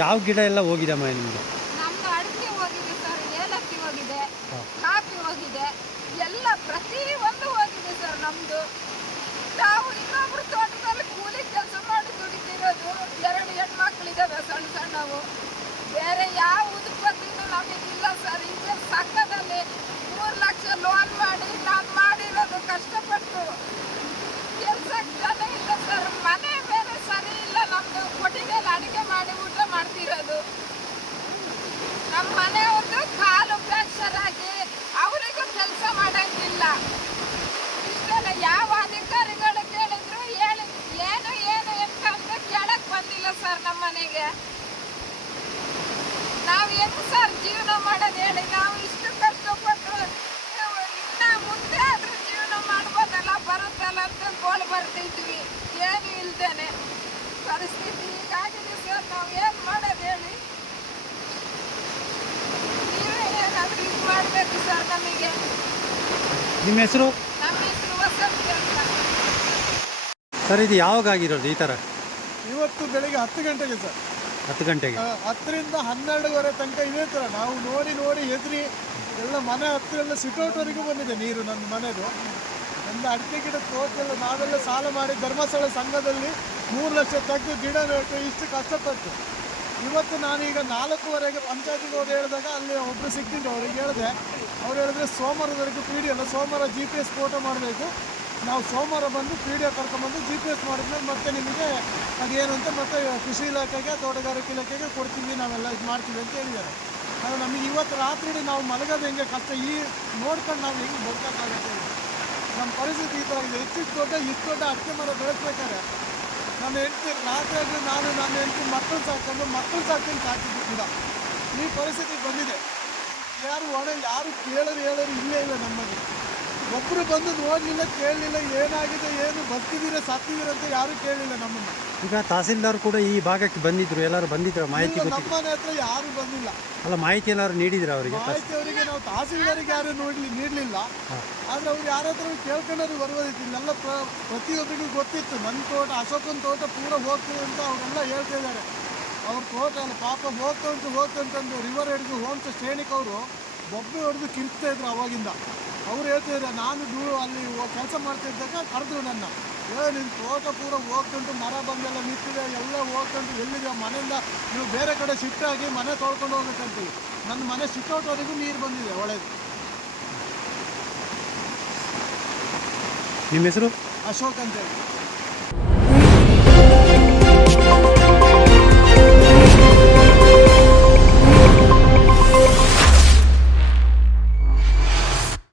ಯಾವ ಗಿಡ ಎಲ್ಲ ಹೋಗಿದಮ್ಮ ನಿಮಗೆ? ನಮ್ದು ಅಡಿಕೆ ಹೋಗಿದೆ ಸರ್, ಏಲಕ್ಕಿ ಹೋಗಿದೆ, ಕಾಫಿ ಹೋಗಿದೆ, ಎಲ್ಲ ಪ್ರತಿ ಒಂದು ಹೋಗಿದೆ ಸರ್ ನಮ್ದು. ನಾವು ಇನ್ನೊಬ್ರು ತೋಟದಲ್ಲಿ ಕೂಲಿ ಕೆಲಸ ಮಾಡಿ ದುಡಿತಿರೋದು. 2 ಹೆಣ್ಮಕ್ಳಿದಾವೆ ಸಣ್ಣ ಸಣ್ಣವು. ಬೇರೆ ಯಾವ ಉತ್ಪತ್ತಿನೂ ನಮಗಿಲ್ಲ ಸರ್. ಈಗ ಸಂಘದಲ್ಲಿ 3 ಲಕ್ಷ ಲೋನ್ ಮಾಡಿ ನಾನು ಮಾಡಿರೋದು ಕಷ್ಟಪಟ್ಟು. ಕೆಲ್ಸಕ್ಕೆ ಜನ ಇಲ್ಲ ಸರ್, ಮನೆ ಬೇರೆ ಸರಿ ಇಲ್ಲ ನಮ್ದು. ಕೊಟ್ಟಿಗೆಯಲ್ಲಿ ಅಡಿಗೆ ಮಾಡಿ ಊಟ ಮಾಡ್ತಿರೋದು. ನಮ್ಮ ಮನೆಯವ್ರದ್ದು ಕಾಲು ಫ್ರಾಕ್ಚರ್ ಆಗಿ ಅವರಿಗೂ ಕೆಲಸ ಮಾಡಂಗಿಲ್ಲ. ಇಷ್ಟೆಲ್ಲ ಯಾವ ಅಧಿಕಾರಿಗಳು ಕೇಳಿದ್ರು ಹೇಳಿ ಏನು ಏನು ಅಂತ ಕೇಳಕ್ ಬಂದಿಲ್ಲ ಸರ್ ನಮ್ಮ ಮನೆಗೆ. ನಾವು ಹೆಂಗ್ ಸರ್ ಜೀವನ ಮಾಡೋದು ಹೇಳಿ? ನಾವು ಇಷ್ಟು ಕಷ್ಟಪಟ್ಟು ಇನ್ನ ಮುಂದೆ ಆದ್ರೂ ಜೀವನ ಮಾಡ್ಬೋದಲ್ಲ, ಬರುತ್ತಲ್ಲ ಅಂತ ಗೋಳು ಬರ್ತಿದ್ವಿ. ಏನು ಇಲ್ದೇನೆ ಪರಿಸ್ಥಿತಿ ಹೀಗಾಗಿದೆ ಸರ್. ನಾವು ಏನ್ ಮಾಡೋದು ಹೇಳಿ? ನೀವೇ ಏನಾದ್ರೂ ಇದು ಮಾಡ್ಬೇಕು ಸರ್ ನಮಗೆ. ನಿಮ್ಮ ಹೆಸರು? ನಮ್ಮ ಹೆಸರು ವಸಂತಿ ಅಂತ. ಸರ್ ಇದು ಯಾವಾಗ ಆಗಿರೋದು ಈ ಥರ? ಇವತ್ತು ಬೆಳಿಗ್ಗೆ 10 ಗಂಟೆಗೆ ಸರ್. 10 ಗಂಟೆಗೆ 10 ರಿಂದ 12:30 ತನಕ ಇದೇ ಥರ ನಾವು ನೋಡಿ ಹೆದರಿ ಎಲ್ಲ ಮನೆ ಹತ್ತಿರ ಎಲ್ಲ ಸಿಟೌಟ್ವರೆಗೂ ಬಂದಿದೆ ನೀರು. ನನ್ನ ಮನೆದು ಎಲ್ಲ ಅಡಿಕೆ ಗಿಡ ತೋಟೆಲ್ಲ ನಾವೆಲ್ಲ ಸಾಲ ಮಾಡಿ ಧರ್ಮಸ್ಥಳ ಸಂಘದಲ್ಲಿ 3 ಲಕ್ಷ ತೆಗೆದು ಗಿಡ ನೆಟ್ಟು ಇಷ್ಟು ಕಷ್ಟಪಟ್ಟು ಇವತ್ತು ನಾನೀಗ 4:15ಗೆ ಪಂಚಾಯತಿಗೆ ಹೋಗಿ ಹೇಳಿದಾಗ ಅಲ್ಲಿ ಒಬ್ಬರು ಸಿಕ್ಕಿದ್ರು. ಅವ್ರಿಗೆ ಹೇಳಿದೆ, ಅವ್ರು ಹೇಳಿದ್ರೆ ಸೋಮವಾರದವರೆಗೂ ಪಿ.ಡಿ. ಅಲ್ಲ, ಸೋಮವಾರ GPS ಫೋಟೋ ಮಾಡಬೇಕು. ನಾವು ಸೋಮವಾರ ಬಂದು PDO ಕರ್ಕೊಂಡ್ಬಂದು GPS ಮಾಡಿದ್ಮೇಲೆ ಮತ್ತೆ ನಿಮಗೆ ಅದೇನು ಅಂತ ಮತ್ತೆ ಕೃಷಿ ಇಲಾಖೆಗೆ ತೋಟಗಾರಿಕೆ ಇಲಾಖೆಗೆ ಕೊಡ್ತೀವಿ, ನಾವೆಲ್ಲ ಇದು ಮಾಡ್ತೀವಿ ಅಂತ ಹೇಳಿದ್ದಾರೆ. ಅದು ನಮಗೆ ಇವತ್ತು ರಾತ್ರಿ ನಾವು ಮಲಗೋದು ಹೆಂಗೆ ಕಷ್ಟ, ಈ ನೋಡ್ಕೊಂಡು ನಾವು ಹೆಂಗೆ ಬದುಕೋಕ್ಕಾಗುತ್ತೆ? ನಮ್ಮ ಪರಿಸ್ಥಿತಿ ಈ ಥರ ಇದೆ. ಇಷ್ಟು ದೊಡ್ಡ ಅಡಿಕೆ ಮರ ಬೆಳೆಸ್ಬೇಕಾದ್ರೆ ನನ್ನ ಹೆಂಡತಿ ರಾತ್ರಿ ನಾನು ನನ್ನ ಹೆಂಡತಿ ಮಕ್ಕಳು ಸಾಕ್ತೀನಿ ಸಾಕಿದ್ದು ಕೂಡ ಈ ಪರಿಸ್ಥಿತಿ ಬಂದಿದೆ. ಯಾರು ಕೇಳೋರು ಇಲ್ಲೇ ಇಲ್ಲ ನಮಗೆ. ಒಬ್ಬರು ಬಂದು ನೋಡಲಿಲ್ಲ, ಕೇಳಲಿಲ್ಲ, ಏನಾಗಿದೆ ಏನು ಬರ್ತಿದ್ದೀರ ಸತ್ತಿದ್ದೀರ ಅಂತ ಯಾರು ಕೇಳಲಿಲ್ಲ ನಮ್ಮನ್ನು. ಈಗ ತಹಸೀಲ್ದಾರ್ ಕೂಡ ಈ ಭಾಗಕ್ಕೆ ಬಂದಿದ್ರು, ಎಲ್ಲರೂ ಬಂದಿದ್ರು, ಮಾಹಿತಿ ನಮ್ಮ ಮನೆ ಹತ್ರ ಯಾರು ಬಂದಿಲ್ಲ. ಅಲ್ಲ, ಮಾಹಿತಿ ಎಲ್ಲರೂ ನೀಡಿದ್ರು ಅವರಿಗೆ? ಮಾಹಿತಿ ಅವರಿಗೆ ನಾವು ತಹಸೀಲ್ದಾರಿಗೆ ಯಾರು ನೀಡಲಿಲ್ಲ. ಆದರೆ ಅವ್ರು ಯಾರ ಹತ್ರ ಕೇಳ್ಕೊಂಡ್ರು ಬರುವುದಿತ್ತು. ಇಲ್ಲೆಲ್ಲ ಪ್ರತಿಯೊಬ್ಬರಿಗೂ ಗೊತ್ತಿತ್ತು ನನ್ನ ತೋಟ, ಅಶೋಕನ ತೋಟ ಪೂರ ಹೋಗ್ತೀವಿ ಅಂತ ಅವರೆಲ್ಲ ಹೇಳ್ತಾ ಇದ್ದಾರೆ. ಅವ್ರ ತೋಟ ಅಲ್ಲ ಪಾಪ ಹೋಗ್ತಂತಂದು ರಿವರ್ ಹಿಡಿದು ಹೋಮ್ಸ್ ಶ್ರೇಣಿಕ್ ಅವರು ಬೊಬ್ಬೆ ಹೊಡೆದು ಕಿರ್ತಾ ಇದ್ರು ಅವಾಗಿಂದ. ಅವ್ರು ಹೇಳ್ತಿದ್ದಾರೆ, ನಾನು ಅಲ್ಲಿ ಕೆಲಸ ಮಾಡ್ತಿದ್ದಾಗ ಕರೆದ್ರು ನನ್ನ, ನಿನ್ನ ತೋಟ ಪೂರ ಹೋಗ್ತಂಟು, ಮರ ಬಂದೆಲ್ಲ ನಿಂತಿದೆ, ಎಲ್ಲ ಹೋಗ್ತಂಟು, ಎಲ್ಲಿದೆ ಮನೆಯಿಂದ ನೀವು ಬೇರೆ ಕಡೆ ಶಿಫ್ಟ್ ಆಗಿ ಮನೆ ತೊಳ್ಕೊಂಡು ಹೋಗ್ಬೇಕಂತೀವಿ. ನನ್ನ ಮನೆ ಶಿಫ್ಟ್ಔಟ್ವರೆಗೂ ನೀರು ಬಂದಿದೆ ಒಳಗೆ. ನಿಮ್ಮ ಹೆಸರು? ಅಶೋಕ್ ಅಂತೇಳಿ.